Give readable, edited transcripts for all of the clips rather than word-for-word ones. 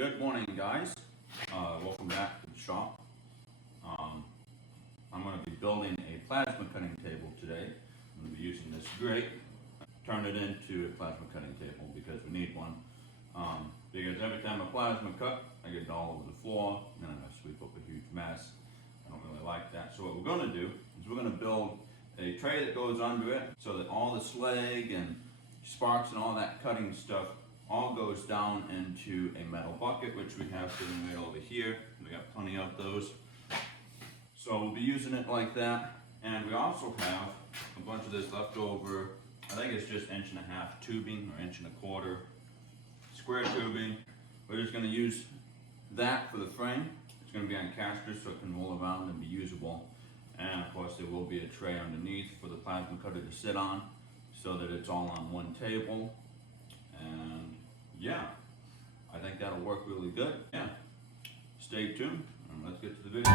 Good morning, guys. Welcome back to the shop. I'm going to be building a plasma cutting table today. I'm going to be using this grate, turn it into a plasma cutting table because we need one. Because every time I plasma cut, I get it all over the floor, and then I sweep up a huge mess. I don't really like that. So what we're going to do is we're going to build a tray that goes under it so that all the slag and sparks and all that cutting stuff all goes down into a metal bucket, which we have sitting right over here. We got plenty of those. So we'll be using it like that. And we also have a bunch of this leftover, I think it's just 1.5 inch tubing or 1.25 inch square tubing. We're just gonna use that for the frame. It's gonna be on casters so it can roll around and be usable. And of course there will be a tray underneath for the plasma cutter to sit on so that it's all on one table. And yeah, I think that'll work really good. Yeah, stay tuned and let's get to the video.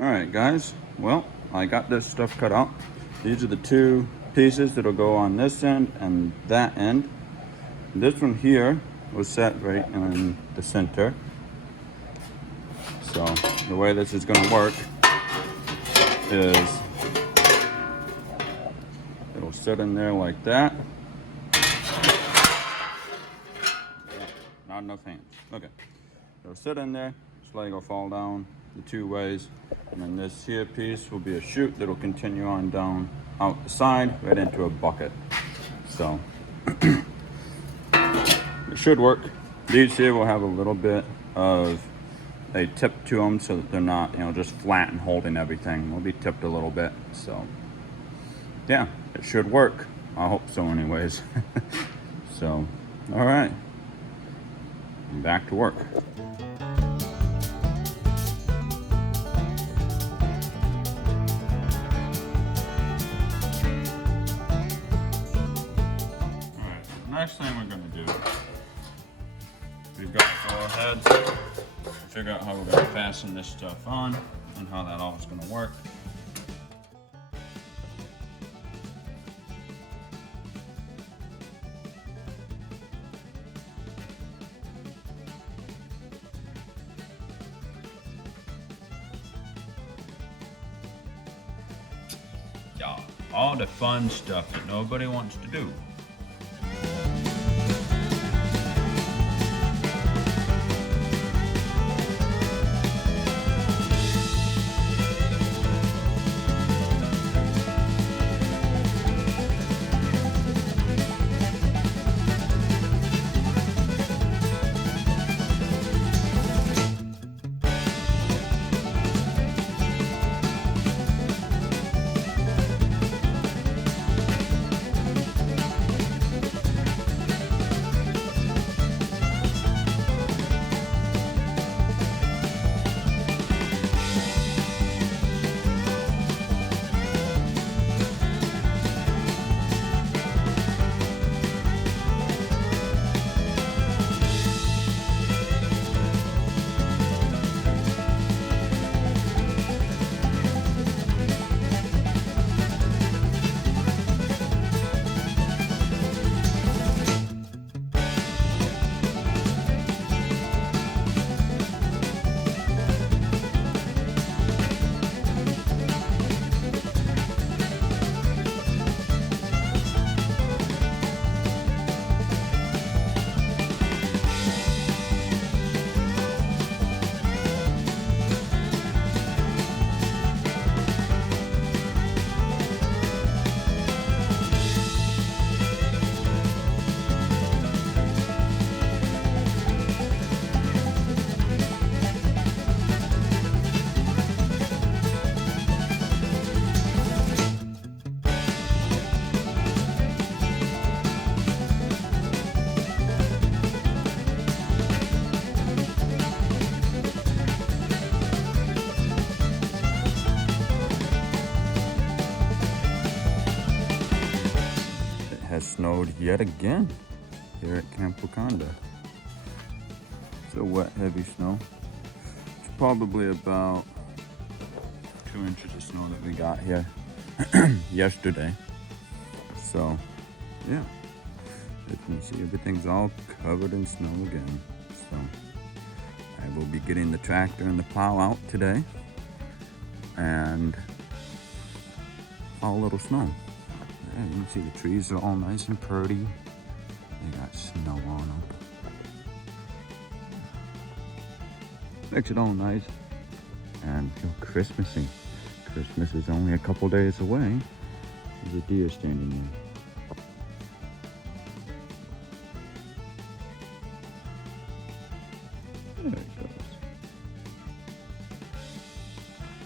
Alright guys, well, I got this stuff cut out. These are the two pieces that'll go on this end and that end. This one here was set right in the center. So the way this is going to work is it'll sit in there like that. Not enough hands. Okay. It'll sit in there, slag will fall down the two ways, and then this here piece will be a chute that'll continue on down out the side right into a bucket. So it should work. These here will have a little bit of a tip to them so that they're not, just flat and holding everything. They'll be tipped a little bit. So yeah, it should work. I hope so anyways. So all right, back to work. Next thing we're going to do, we've got to go ahead and figure out how we're going to fasten this stuff on and how that all is going to work. Yeah, all the fun stuff that nobody wants to do. snowed yet again here at Camp Wakonda. It's a wet, heavy snow. It's probably about 2 inches of snow that we got here yesterday. So, yeah, as you can see, everything's all covered in snow again. So, I will be getting the tractor and the plow out today and haul a little snow. Yeah, you can see the trees are all nice and pretty. They got snow on them. Makes it all nice and feel Christmassy. Christmas is only a couple days away. There's a deer standing there. There it goes.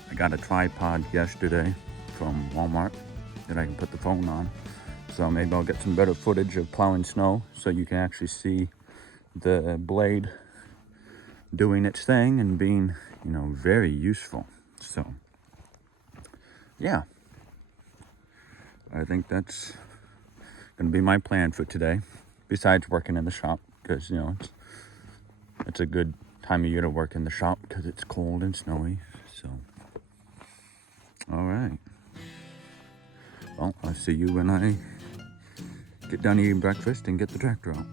I got a tripod yesterday from Walmart that I can put the phone on. So maybe I'll get some better footage of plowing snow so you can actually see the blade doing its thing and being, very useful. So, yeah. I think that's going to be my plan for today, besides working in the shop, because, it's a good time of year to work in the shop because it's cold and snowy. So, all right. Well, I'll see you when I get done eating breakfast and get the tractor out.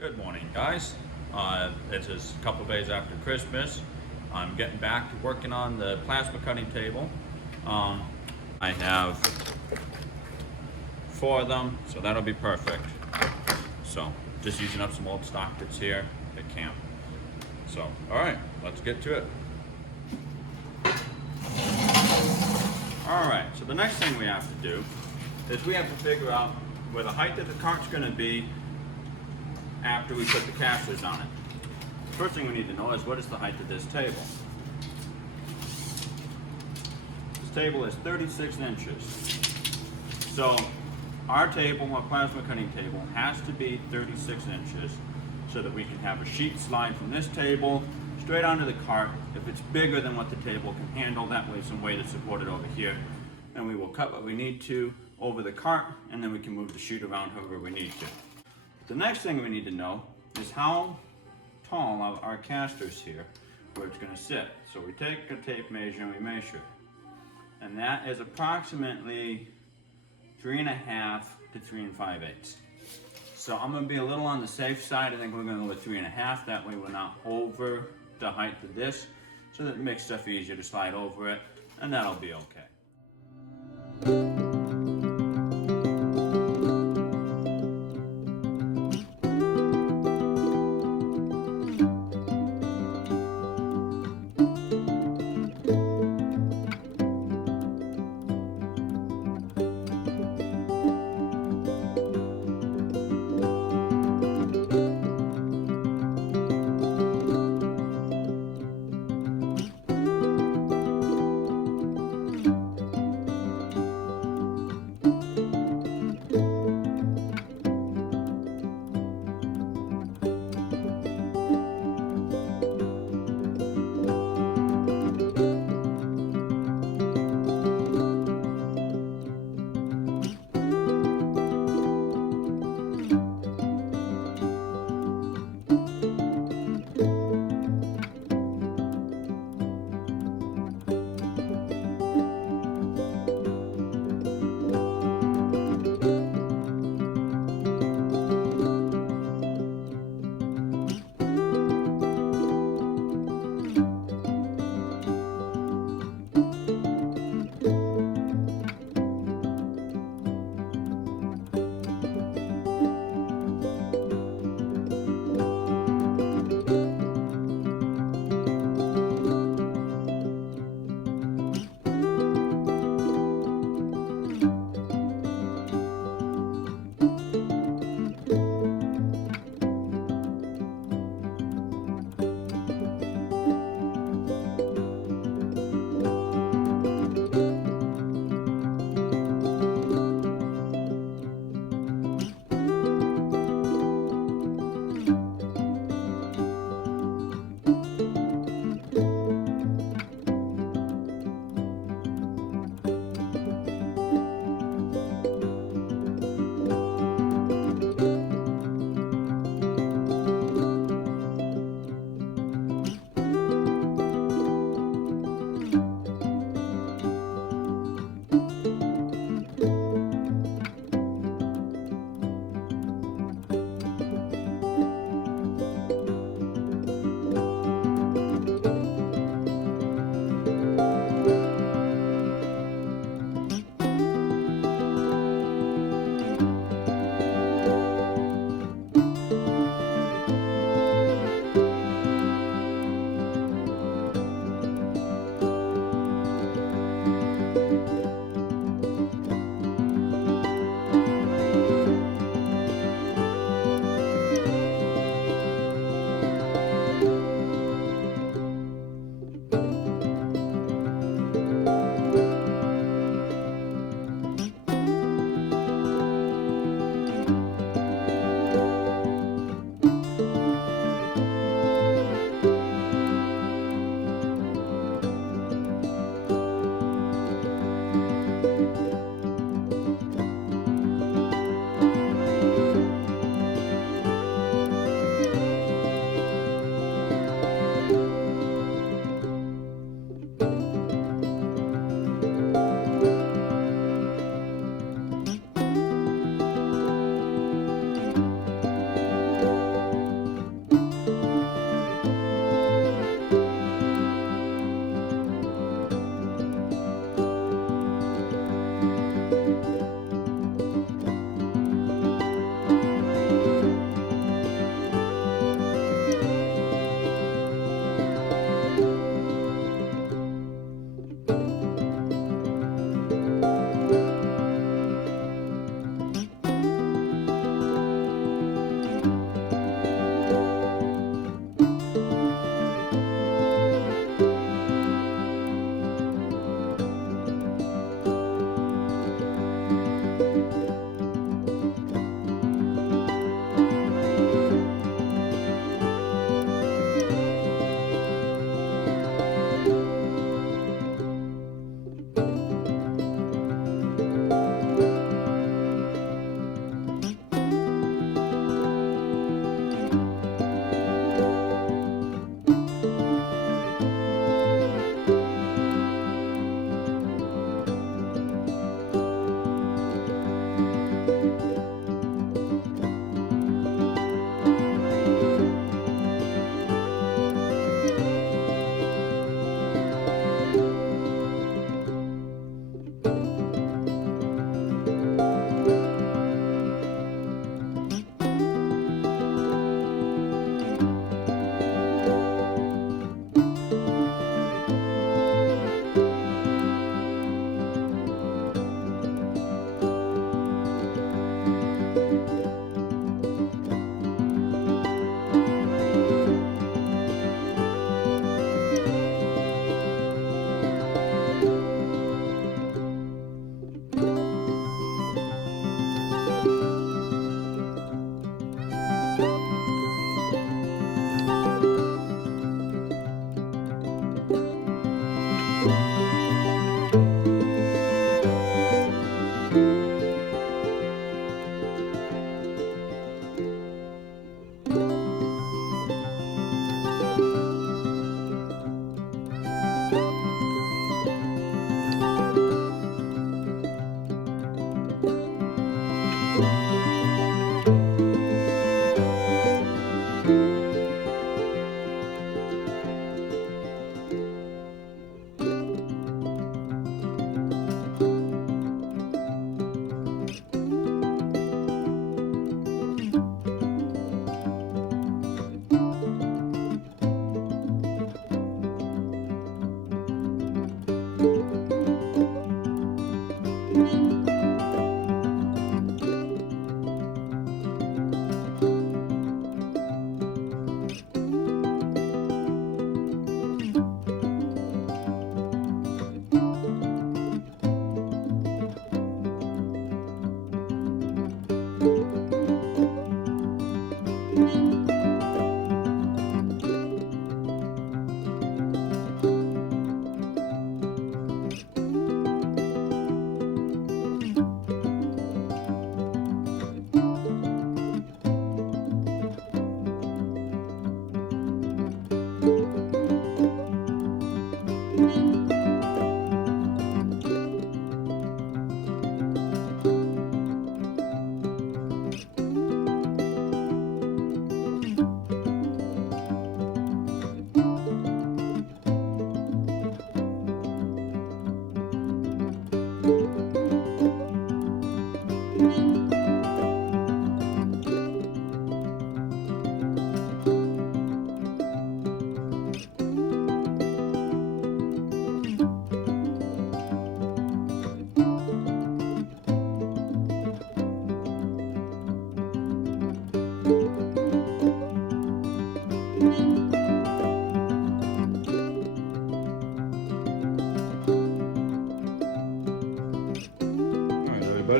Good morning, guys. It is a couple days after Christmas, I'm getting back to working on the plasma cutting table. I have 4 of them, so that'll be perfect. So just using up some old stock that's here at camp. So, all right, let's get to it. All right, so the next thing we have to do is we have to figure out where the height of the cart's gonna be after we put the casters on it. First thing we need to know is what is the height of this table. This table is 36 inches. So our table, our plasma cutting table, has to be 36 inches so that we can have a sheet slide from this table straight onto the cart. If it's bigger than what the table can handle, that way some weight is supported over here. And we will cut what we need to over the cart, and then we can move the sheet around however we need to. The next thing we need to know is how tall are our casters here, where it's going to sit. So we take a tape measure and we measure. And that is approximately 3.5 to 3 5/8. So I'm going to be a little on the safe side. I think we're going to go with 3.5. That way we're not over the height of this, so that it makes stuff easier to slide over it, and that'll be okay.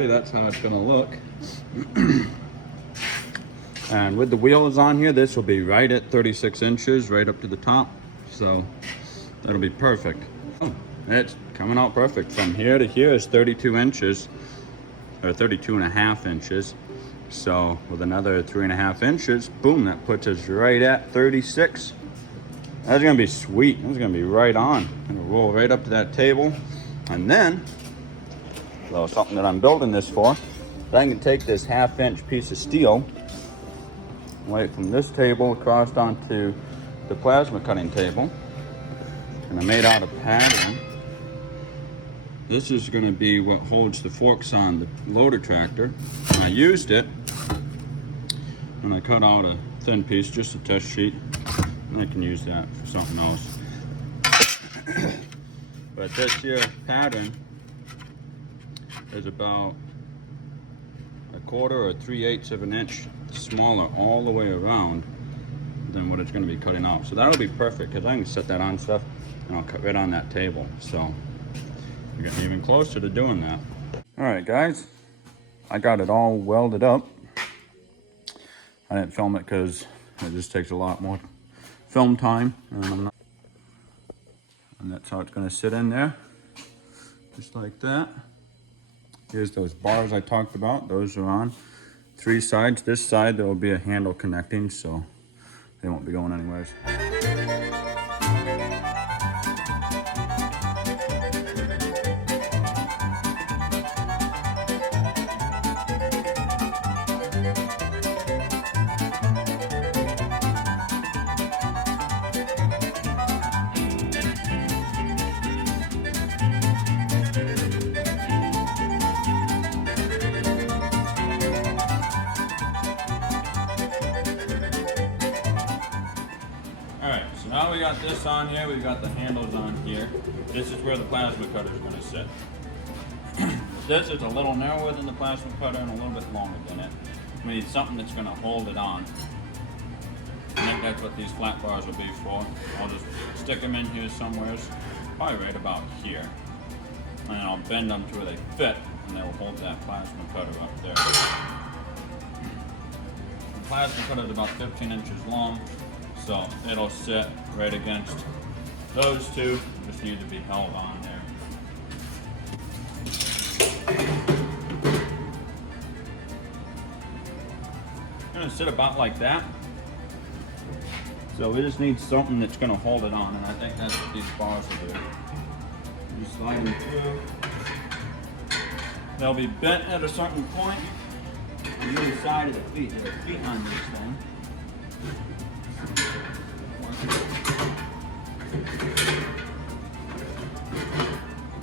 That's how it's gonna look. And with the wheels on here, this will be right at 36 inches, right up to the top. So that'll be perfect. Oh, it's coming out perfect. From here to here is 32 inches, or 32 and a half inches. So with another 3.5 inches, boom, that puts us right at 36. That's gonna be sweet. That's gonna be right on. Gonna roll right up to that table. And then, so something that I'm building this for, I can take this 1/2-inch piece of steel, lay it from this table across onto the plasma cutting table, and I made out a pattern. This is going to be what holds the forks on the loader tractor. And I used it, and I cut out a thin piece, just a test sheet, and I can use that for something else. But this here pattern is about 1/4 or 3/8 of an inch smaller all the way around than what it's going to be cutting out. So that'll be perfect, because I can set that on stuff and I'll cut right on that table. So we're getting even closer to doing that. All right, guys, I got it all welded up. I didn't film it because it just takes a lot more film time, and that's how it's going to sit in there, just like that. Here's those bars I talked about. Those are on 3 sides. This side, there will be a handle connecting, so they won't be going anyways. So now we got this on here, we've got the handles on here. This is where the plasma cutter is going to sit. This is a little narrower than the plasma cutter and a little bit longer than it. We need something that's going to hold it on. I think that's what these flat bars will be for. I'll just stick them in here somewhere, probably right about here. And then I'll bend them to where they fit, and they will hold that plasma cutter up there. The plasma cutter is about 15 inches long. So it'll sit right against those two, just need to be held on there. It's gonna sit about like that. So we just need something that's gonna hold it on, and I think that's what these bars will do. You slide them through. They'll be bent at a certain point on the side of the feet. There are feet on this thing.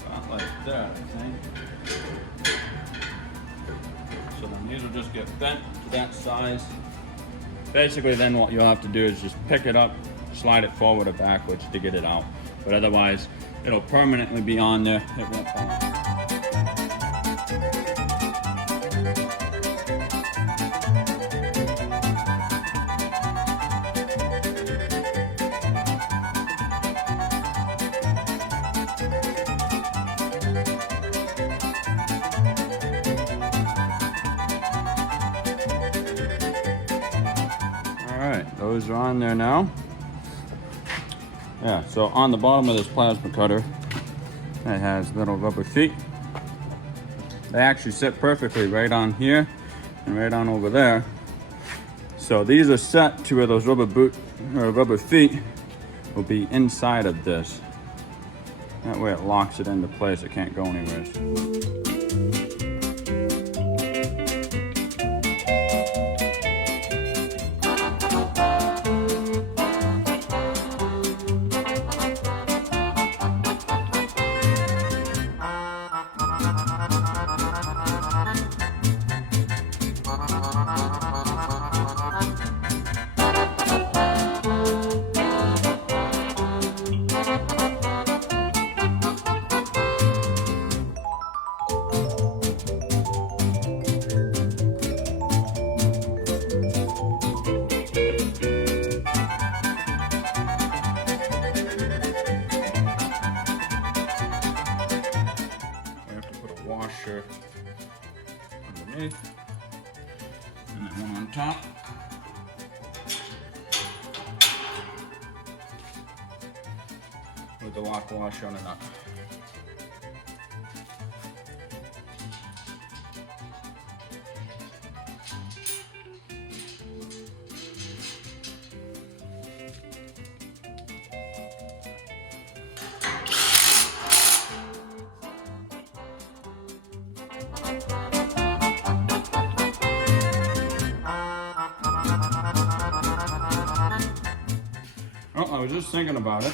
About like that, I think. So then these will just get bent to that size. Basically, then what you'll have to do is just pick it up, slide it forward or backwards to get it out. But otherwise, it'll permanently be on there. It won't fall off. All right, those are on there now. Yeah, so on the bottom of this plasma cutter, it has little rubber feet. They actually sit perfectly right on here and right on over there. So these are set to where those rubber feet will be inside of this. That way it locks it into place. It can't go anywhere. Washer underneath, and then one on top. With the lock washer on the nut. Well, I was just thinking about it.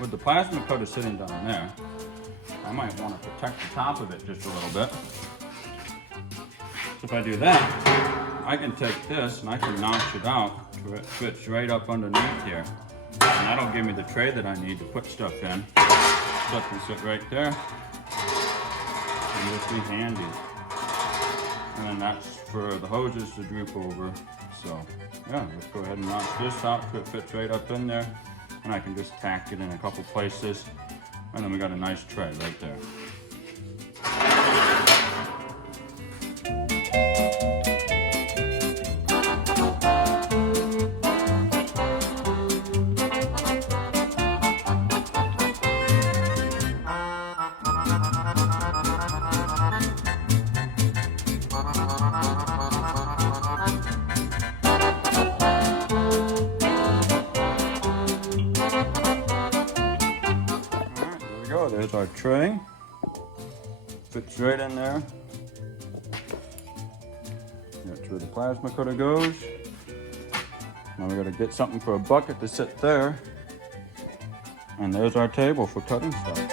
With the plasma cutter sitting down there, I might want to protect the top of it just a little bit. So if I do that, I can take this and I can notch it out to it fits right up underneath here. And that'll give me the tray that I need to put stuff in. Stuff can sit right there and just be handy. And then that's for the hoses to droop over. So yeah, let's go ahead and notch this out so it fits right up in there. And I can just tack it in a couple places. And then we got a nice tray right there. There's our tray. Fits right in there. That's where the plasma cutter goes. Now we gotta get something for a bucket to sit there. And there's our table for cutting stuff.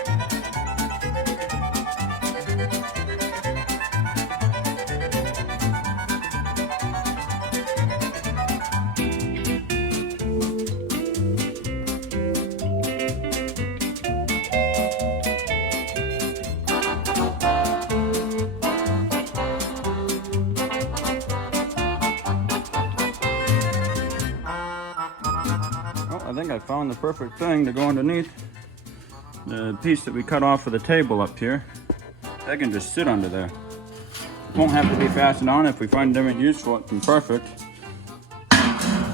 I think I found the perfect thing to go underneath the piece that we cut off for the table up here. That can just sit under there. Won't have to be fastened on. If we find a different use for it, it's perfect.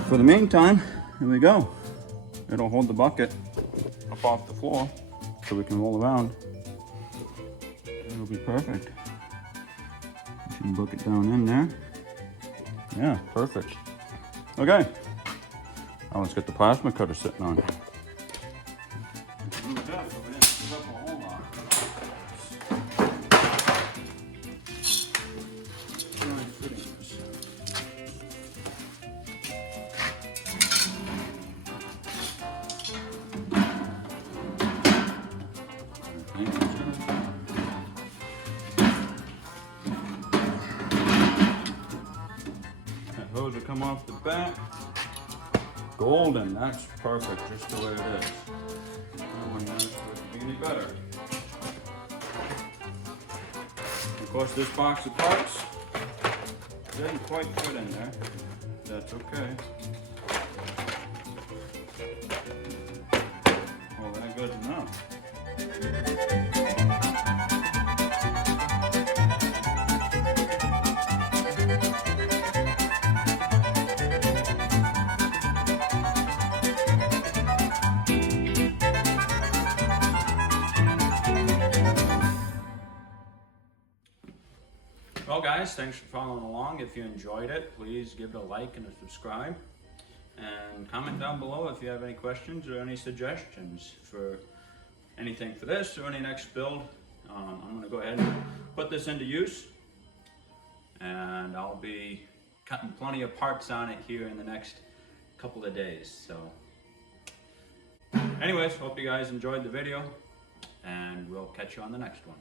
For the meantime, here we go. It'll hold the bucket up off the floor so we can roll around. It'll be perfect. You can book it down in there. Yeah, perfect. Okay. Now let's get the plasma cutter sitting on. That hose will come off the back. Golden, that's perfect, just the way it is. No one else would be any better. Of course, this box of parts doesn't quite fit in there. That's okay. Well, that good enough. Well guys, thanks for following along. If you enjoyed it, please give it a like and a subscribe. And comment down below if you have any questions or any suggestions for anything for this or any next build. I'm going to go ahead and put this into use. And I'll be cutting plenty of parts on it here in the next couple of days. So anyways, hope you guys enjoyed the video, and we'll catch you on the next one.